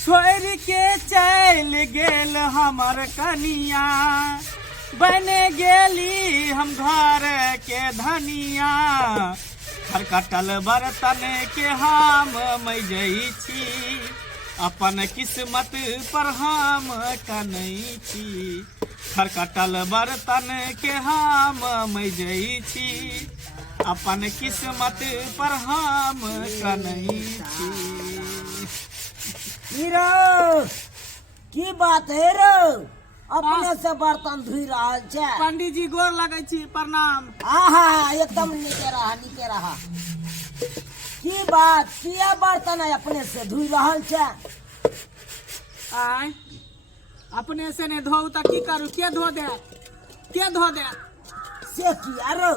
छोड़ के चल गेल हमर कनिया, बने गेली हम घर के धनिया। खरकटल बर्तन के हम मजई छी, अपन किस्मत पर हम कनै छी। खरकटल बर्तन के हम मजई छी, अपन किस्मत पर हम कनै छी। हीरो की बात है रो, अपने से बर्तन धुई रहल छै। पंडित जी गोर लगै छी, प्रणाम। आहा एकदम नीके रहा नीके रहा। की बात, किया बर्तन है अपने से धुई रहल छै? आय अपने से ने धोऊ त की करू, के धो दे, के धो दे? से किया रो,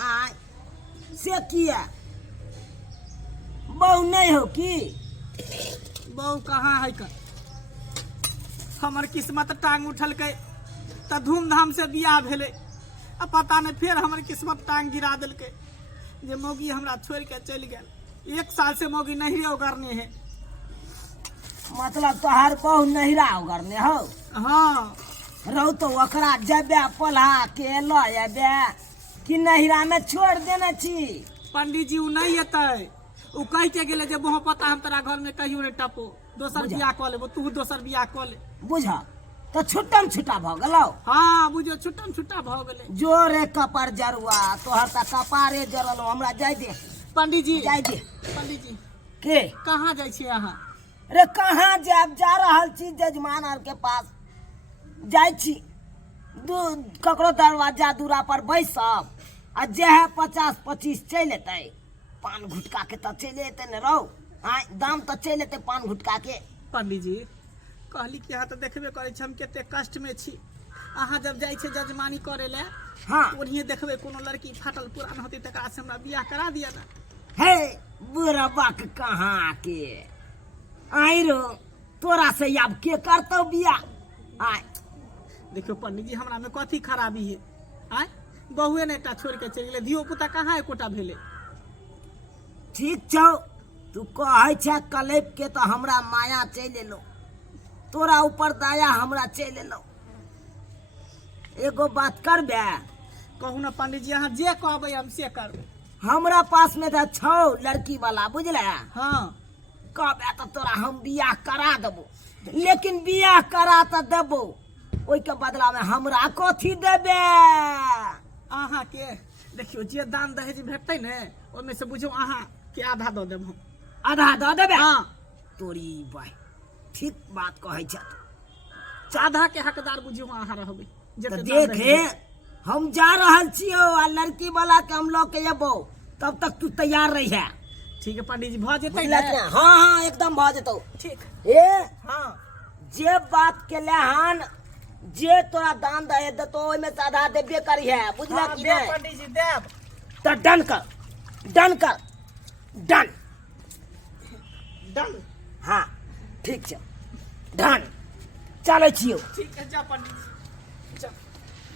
आय से किया? बहू नहीं हो की? बहू कहाँ है का? हमर किस्मत टांग उठल के त धूमधाम से बियाह भेले, अब पता नहीं फिर हमर किस्मत टांग गिरा दिल के, जे मौगी हमरा छोड़ के चल गए। 1 साल से मौगी नहीं उगरने है। मतलब तोहार बहू नहिरा उगरने हो? हाँ रहो तो ओकरा जबे पल्हा के ल अबे कि नहिरा में छोड़ देने छी? पंडित जी उ नहीं अतै, उ कह के गेले जे बहु पता हम तोरा घर में कहियो नहीं टपो, दोसर बियाह क लेबो, तू दोसर बियाह क ले। बुझ तो छुट्टम छुट्टा भ गेलो। हाँ बुझो छुट्टम छुट्टा भ गेले। जोरे कपार जरुआ तोहर त कपारे जरल, हमरा जाय दे। पंडित जी जाय दे। पंडित जी के कहाँ जाय छी अहाँ? रे कहाँ जाब, जा रहल छी जजमान आर के पास। जाय छी ककरो दरवाजा दूरा पर बैसब आ जे है 50-25 चल एतै। पान घुटका के तो चले एते न रहो, आय दाम तो चल एते पान घुटका के। पंडित जी कहली कि अहाँ तो देखबे करे छी हम केते कष्ट में छी। अहाँ जब जाय छे जजमानी करे ले, हाँ ओनिए देखबे कोनो लड़की फाटल पुरान होती तकरा से हमरा बियाह करा दिया ना। हे बुरा बाक कहाँ के आई रो, तोरा से अब के करतौ बियाह? आय देखियो पंडित जी हमरा में कथी खराबी है? आय बहुए ने टा छोड़ के चल गेले, धियो पुता कहाँ एकोटा भेले। ठीक छौ, तू कहै छै कलेप के तो हमरा माया चल एलो, तोरा ऊपर दया हमरा चल एलो। एगो बात करबे? कहू ना पंडित जी, अहाँ जे कहबै हम से करबै। हमरा पास में तो छौ लड़की वाला, बुझले? हाँ कहबे तो तोरा हम बियाह करा देबो, लेकिन बियाह करा तो देबो, ओइ के बदला में हमरा कथी देबे? अहाँ के देखियो जे दान दहेज भेटतै ने, ओमे से बुझो अहाँ के आधा दऽ देब हम। आधा दऽ देबे? हाँ तोरी भाई ठीक बात कहै छ। आधा के हकदार बुझियो अहाँ रहबै। तो देख हे, हम जा रहल छियो आ लड़की वाला के हम लोग के एबो, तब तक तू तैयार रही है। ठीक है पंडित जी, भ जेतै बुझलक ना? ना? हाँ हाँ एकदम भ जेतौ। ठीक। ए हाँ जे बात के लेहन, जे तोरा दान दे देतो ओइ में से आधा देबे करी है, बुझलक हाँ, कि देब नहीं? पंडित जी देब। तो डन कर, डन कर, डन। डन। हाँ ठीक छै, डन। चलै छियो। ठीक है जा पंडित जी जा।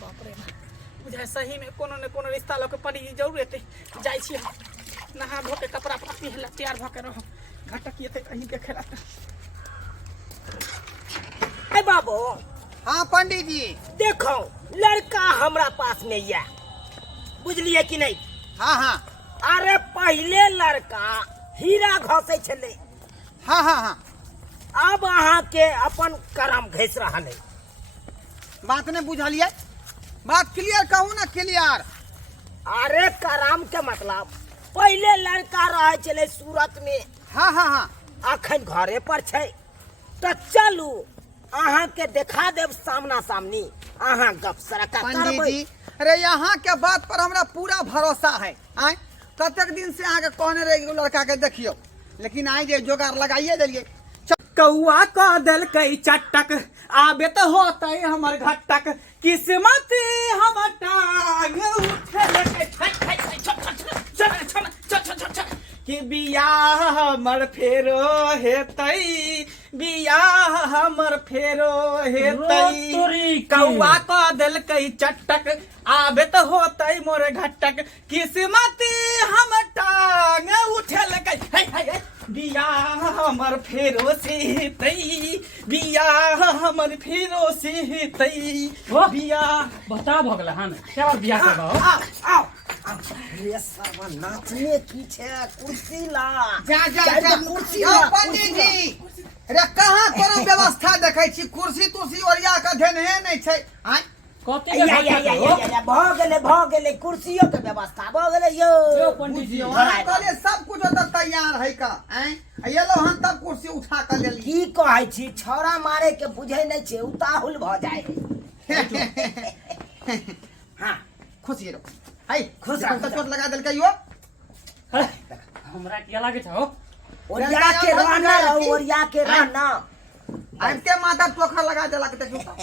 बाप रे बाप, बुझाय सही में कोनो ने कोनो रिश्ता लऽ के पंडित जी जरूर एतै। जाय छी हम, नहा धो के कपड़ा पहिरला तैयार भ के रहो, घटक एतै कहीं के खेला। ए बाबू, हाँ पंडित जी। देखो लड़का हमरा पास में ये, बुझलिए कि नहीं? हाँ हाँ अरे पहले लड़का हीरा घसे छले, हाँ हाँ हाँ अब अहाँ के अपन करम घस रहल है। बात नहीं बुझलिए, बात क्लियर कहू ना, क्लियर। अरे करम के मतलब पहले लड़का रहे छले सूरत में, हाँ हाँ हाँ अखन घरे पर छै। तो चलू अहाँ के देखा देव सामना सामनी, अहाँ गप सरका पंडित करबै। जी, अरे यहाँ के बात पर हमरा पूरा भरोसा है। आय कतक दिन से आगे कहने रहे एगो लड़का के देखियो, लेकिन आई जे जोगाड़ लगाइए दिलिए। कौआ क दिल कई चटक, आबे तो होतै हमर घटक, किस्मत हमर टांग उठल के कि बियाह हमर फेरो हेतई, बियाह हमर फेरो हेतई। तोरी की। कौआ क देलकै चटक, आबे त होतई मोर घटक, किस्मती हम टांग उठेलकै। है है है, बियाह हमर फेरो से हेतई, बियाह हमर फेरो से हेतई। ओ। बियाह बता भगल हन क्या बार बियाह करबा हो? आओ आओ ये सब नाचने की छे, कुर्सी ला जा जा चाहे जा तो कुर्सी यौ ला, पंडित कुर्सी ला। जी, अरे कहाँ कोनो व्यवस्था देखै छी, कुर्सी तुर्सी ओरिया के धेने नहि छै। आय कते या के या बात या करबो? या भ गेले कुर्सियों के व्यवस्था भ गेले यो यो। पंडित जी, बुझियो अहाँ कहलिए सब कुछ ओतऽ तैयार है का। आय एलो हन तब कुर्सी उठा के लेली। की कहै छी, छौड़ा मारे के बुझै नहीं छे, उताहुल भ जाए है। हाँ खुशी रहो। है खुश खुश रहो। चोट लगा देलकै यो। अरे, हमरा क्या लागे छ हो? ओरिया के रहना रहो, ओरिया के रहना। आइते माथा टोखा लगा देलक त जूता।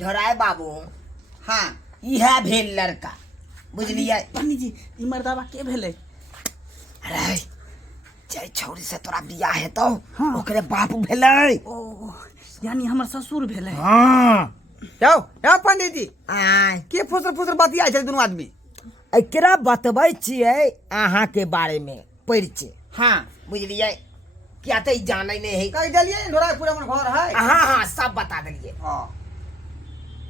ढोराय बाबू हाँ इहा भेल लड़का, बुझलिए। पंडित जी ई मर्दावा के भेलै? अरे जय छौरी से तोरा बियाह हेतौ, ओकरे बाप भेलै। ओ यानी हमर ससुर भेलै। हाँ यौ यौ पंडित जी, आय के फुसर फुसर बतियाइ छै दुनू आदमी। एकरा बतबै छियै अहाँ के बारे में पढ़ छै, हाँ बुझलिए। क्या तो ई जानै नहीं है। कह देलिए ढोराई पूरा मन घर है। हाँ हाँ सब बता देलिए। हाँ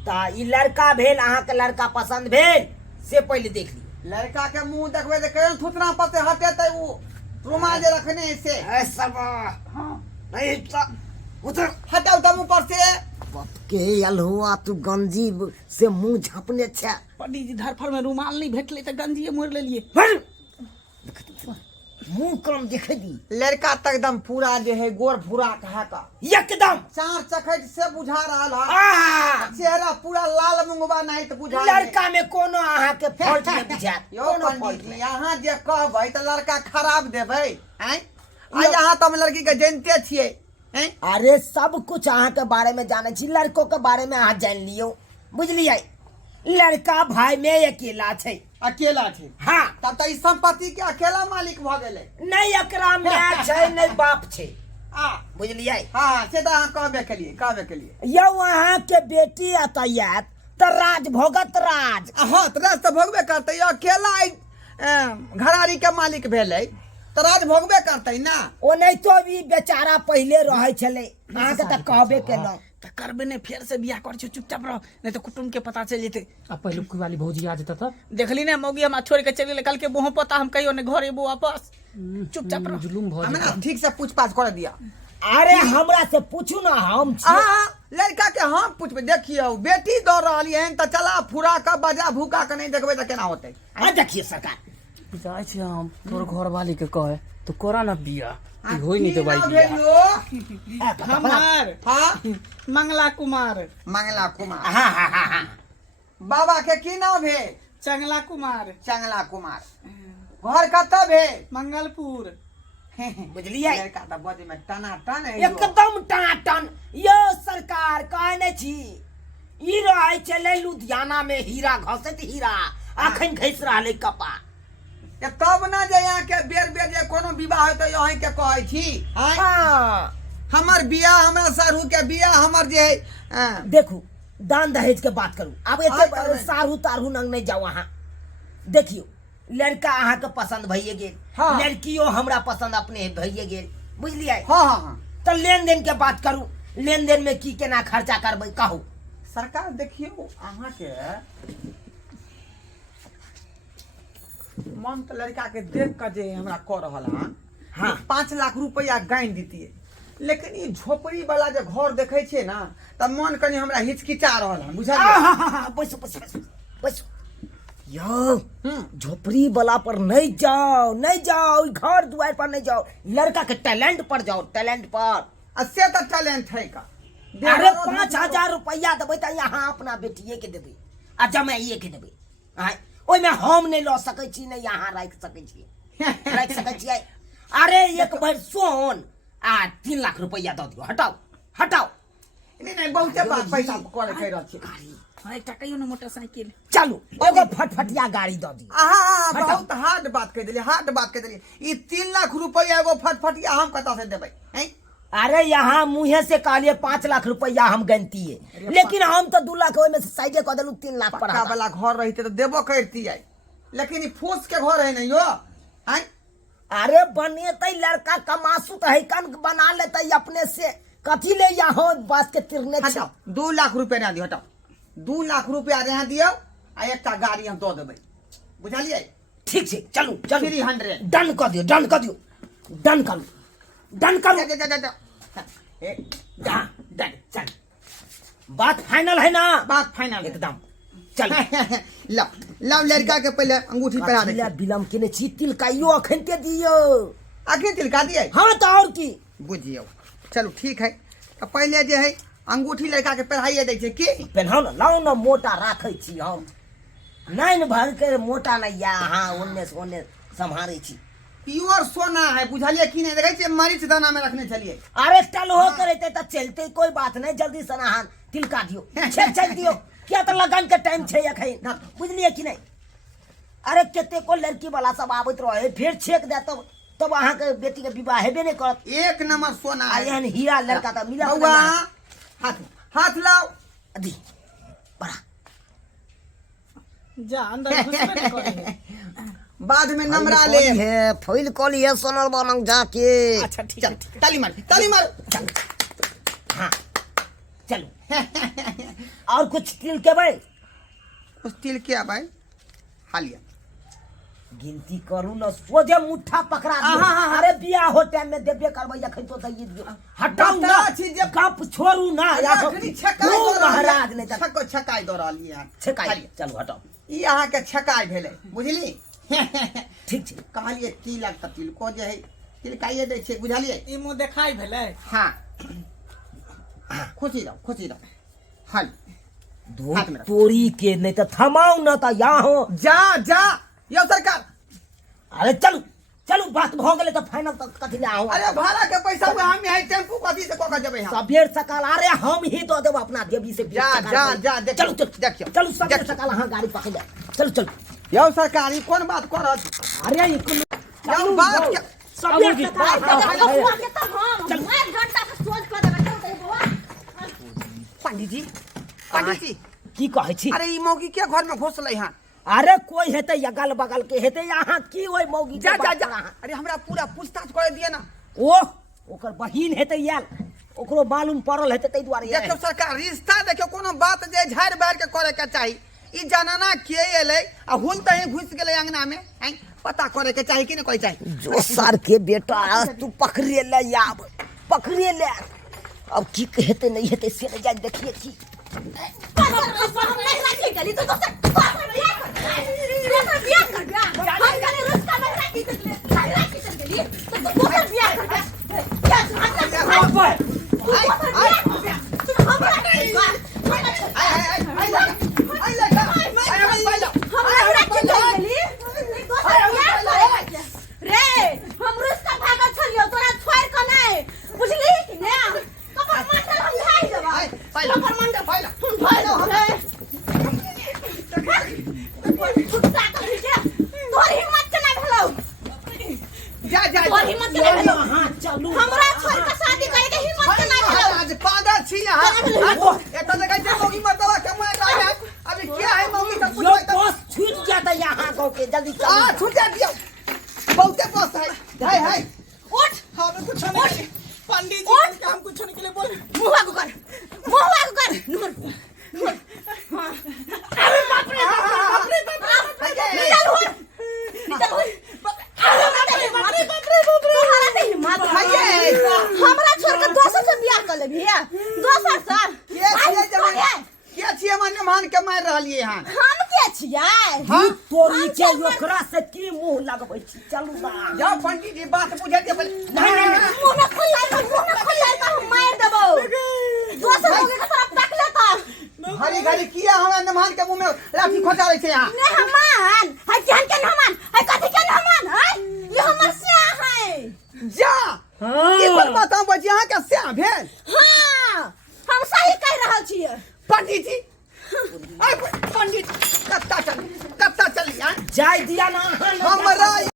ता ई लड़का भेल, अहाँ के लड़का पसंद भेल से पहले देख ली। लड़का के मुंह देखबे त केहन थुथना पर से हटेतै उ रुमाल जे रखने है से। ए सब हाँ नहीं ता उधर हटाउ तब ऊपर से। बाप के अलहुआ तू गंजी से मुंह झापने छे। पंडित जी धरफर में रुमाल नहीं भेटले त गंजिए मोड़ लेलिए। मुंह कम देखे दी लड़का तक एकदम पूरा जे है गोर भूरा कहा का एकदम। चार चखट से बुझा रहल है। आहा, चेहरा पूरा लाल मुंगवा नहीं तो बुझा लड़का में कोनो अहाँ के फॉल्ट नहीं बुझात, यो कोनो पंडित फॉल्ट जी, नहीं। यहाँ जे कहबै त लड़का खराब देबै। हैं आ यहाँ त हम लड़की के जानते छियै। हैं अरे सब कुछ अहाँ के बारे में जाने छी, लड़कों के बारे में अहाँ जान लियो, बुझलिए। लड़का भाई में अकेला छे। अकेला छै। हाँ तब त ई संपत्ति के अकेला मालिक भ गेलै। नहीं एकरा में छे नहीं बाप छे, आ बुझलिए। हाँ से त अहाँ कहबे केलिए। यो अहाँ के बेटी अतयत त राज भोगत राज। हाँ त राज त भोगबे करतै। यो अकेला घरारी के मालिक भेलै त राज भोगबे करतै ना। ओ नहीं तो भी बेचारा पहले रहे छले, अहाँ के त कहबे केलौं। त करबे ने फेर से बियाह कर चुपचाप रह, नहीं तो कुटुम के पता चल जेते। अब पहलुकी वाली भौजी आ जता त देखली ने मौगी हम छोड़ के चली कल के बोह पता हम कहियो ने घर एबो वापस। चुपचाप रह। जुलुम भ हमरा जता। ठीक से पूछताछ कर दिया। अरे हमरा से पूछू ना, हम छी। हाँ लड़का के हम पूछबे। देखियो बेटी दौड़ रही है त चला फुरा के बजा भूका के नहीं देखबे त केना होतै। आ देखिए सरकार, जाय छी हम तोर घर वाली के कहे तो करा ना बियाह, ई होई नहीं तो की भाई नाम बियाह। भेलियो? हमार हाँ मंगला कुमार, मंगला कुमार। हाँ हाँ हाँ हाँ बाबा के की नाम भेल? चंगला कुमार, चंगला कुमार। घर कतऽ भेल? मंगलपुर। बुझलिए। लड़का त बजे में टना टन है यो। एकदम टनाटन। यो सरकार कहने छी, ई रहे चले लुधियाना में हीरा घसत हीरा, अखन घस रहले कपा। ये तब ना जे यहाँ के बेर बेर जे कोनो विवाह है तो यहीं के कहै छी। हैं? हाँ हमर बियाह, हमरा सारू के बियाह, हमर जे है देखू दान दहेज के बात करू, अब हाँ, एते करू। सारू तारू नंग नहीं जाओ। अहाँ देखियो लड़का अहाँ के पसंद भइए गेल, हाँ। लड़कियों हमरा पसंद अपने भइए गेल, बुझलिए। हाँ हाँ हाँ तो लेन देन के बात करू, लेन देन में की केना खर्चा करबै कहू। सरकार देखियो अहाँ के मन तो लड़का के देख के जे हमरा कह रहल हन। हाँ। 5 लाख रुपया गाइन दीतिए, लेकिन ई झोपड़ी वाला जे घर देखे छे ना त मन कनी हमरा हिचकिचा रहल हन, बुझलिए। बसो बसो बसो बसो। यो झोपड़ी वाला पर नहीं जाओ, नहीं जाओ, ई घर दुआर पर नहीं जाओ, लड़का के टैलेंट पर जाओ, टैलेंट पर। से तो टैलेंट है का। अरे 5,000 रुपया देबै त यहाँ अपना बेटिए के देबै आ जमाइए के देबै। आय ओइमे हम नहीं लऽ सकै छी, नहीं यहाँ राखि सकै छी, राखि सकै छियै। अरे एक बार सोन आ 3 लाख रुपया दऽ दियो, हटाओ हटाओ। नहीं नहीं बहुते पैसा करे कह रहल छी। हाँ एक कहियो ना मोटरसाइकिल चलू एगो फटफटिया गाड़ी दो दी आहा बहुत हार्ड बात कह दिली, हार्ड बात कह दिली। ई 3 लाख रुपया एगो फटफटिया हम कता से देबै हैं? अरे यहाँ मुँहे से कहलिए 5 लाख रुपया हम गनती है, लेकिन हम तो 2 लाख में से साइडे कह दिलू 3 लाख पक्का वाला घर रहते तो देबो करती है, लेकिन ई फूस के घर है नहीं हो हैं? अरे बनेते लड़का कमासू तो है कन बना लेते अपने से, कथी ले यहाँ बस के तिरने हटाओ 2 लाख रुपया ना दियो, हटाओ 2 लाख रुपया यहाँ दियो आ एकटा गाड़ी हम दो देबै, बुझलिए? ठीक है चलू चलू 300 डन कर दियो, डन कर दियो, डन करू, डन करू, डन चल, बात फाइनल है ना? बात फाइनल एकदम चल। लाओ लड़का के पहले अंगूठी पहना दे। बिलम के छी तिलकाइयो अखनते दियो, आखिर तिलका दिए? हाँ तो और की बुझियो, चलो ठीक है। तो पहले जे है अंगूठी लड़का के पहनाइए दै छै की? पहनाओ ना, लाओ ना, मोटा राखै छी हम, नहीं भर के मोटा नहीं या हाँ ओन्ने से ओन्ने संभारे छी। प्योर सोना है, बुझलिए कि नहीं? देखै छियै मरीच दाना में रखने चलिए। अरे टल हो करते तो चलते, कोई बात नहीं, जल्दी से नहान तिलका दियो, छेक छेक दियो, क्या तो लगन के टाइम छे अखन, बुझलिए कि नहीं? अरे केते को लड़की वाला सब आवत रहे, फिर छेक दे तब अहाँ के बेटी के विवाह हेबे नहीं करत। एक नंबर सोना है। एहन हीरा लड़का तो मिला बउआ हाथ हाथ लाओ। अदी बड़ा जा अंदर घुसबे नहीं करे बाद में नमरा ले है, फैल कॉली है सोनल बनंग जाके। अच्छा ठीक है, ठीक है। ताली मार, ताली मार। हाँ चलो और कुछ तिल के भाई? उस तिल क्या भाई? हालिया गिनती करू न, सोझे मुट्ठा पकड़ा दियो। अरे बियाह हो टाइम में देबे करबै, अखन तो दइए दियो, हटाऊ ना, गप छोड़ू ना, महाराज ने छक्को छकाई दो रहली है। छकाई चलू हटाओ, ई अहाँ के छकाई भेलै, बुझली? ठीक छै, कहलिए तिलक त तिलको जे है तिलकाइए दै छै, बुझलिए? ई मुंह देखाई भेलै। हाँ खुशी रहो, खुशी रहो। हाल हाथ में रखो। तोरी के नहीं तो थमाऊ ना, तो यहाँ हो जा जा यो सरकार। अरे चलू चलू, बात भ गेलै तो फाइनल तक कथी ले आऊ? अरे भाड़ा के पैसा हुआ हम है, टेम्पू कथी से कोका जबै हम? सबेर सकाल, अरे हम ही दो देब अपना देवी से। जा जा जा, देखियो, चलू चलू देखियो, चलू, सबेर सकाल अहाँ गाड़ी पकड़ ले, चलू चलू। यो सरकार ई कोन बात कर रहल? अरे ई यो बात के सबेर सकाल पंडित जी, पंडित जी की कहै छी? अरे ई मौगी के घर में घुसलै हन? अरे कोई हेते अगल बगल के हेते, यहाँ की ओइ मौगी जा जा जा, अरे हमरा पूरा पूछताछ करे दिए ना। ओ ओकर बहिन हेते याल, ओकरो मालूम पड़ल हेते, तै दुआरे देखियो सरकार, रिश्ता देखियो कोनो बात जे झाड़ बाड़ के करे के चाही। ई जनाना के एलै आ हुन तही घुस गेलै अंगना में, हैं? पता करे के चाही कि नहीं कोई चाही? जो सर के बेटा तू पकड़े ले याब, पकड़े ले, अब की हेते नहीं हेते से नहीं जाय, देखिए की जा जा हाँ चलू, हमरा छोड़ के शादी करे के हिम्मत के नहीं भेलो। आज पागल छी यहाँ। एतो जगह जे मौगी मरतबा कमाए रहा है, अभी क्या है मौगी सब कुछ यो तो बस छूट जाता यहाँ गाँव के, जल्दी आ चलू। छूट जा दियो, बहुते बस है है। उठ, हम कुछ नहीं करे पंडित जी के, हम कुछ नहीं के लिए बोल। मुंह को कर, मुंह को कर, नूर नूर। अरे बाप रे बाप रे बाप रे, निकल हो, निकल हो। अरे बाप रे बाप रे, तुम्हारा से हिम्मत है? हमरा छोड़ के दोसर से बियाह कर लेबी है? दोसर सर के छिए माने मान के मार रहलिए यहाँ? हम के छियै? हाँ तोरी के ओकरा से की मुंह लगबै छी, चलू ना। जाओ पंडित जी बात बुझे दे पहले। मुंह न खुल्ला कर, मुंह न खुल्ला कर, हम मार देबो। दोसर लोग के तरफ तक ले तो घड़ी घड़ी किया हमरा नमान के मुंह में लाठी खोचारे छे यहाँ। ने हमान है, जान के हमान है, कथि के हमान है? ये हमर से है। जा ये कोन बात हम बजिया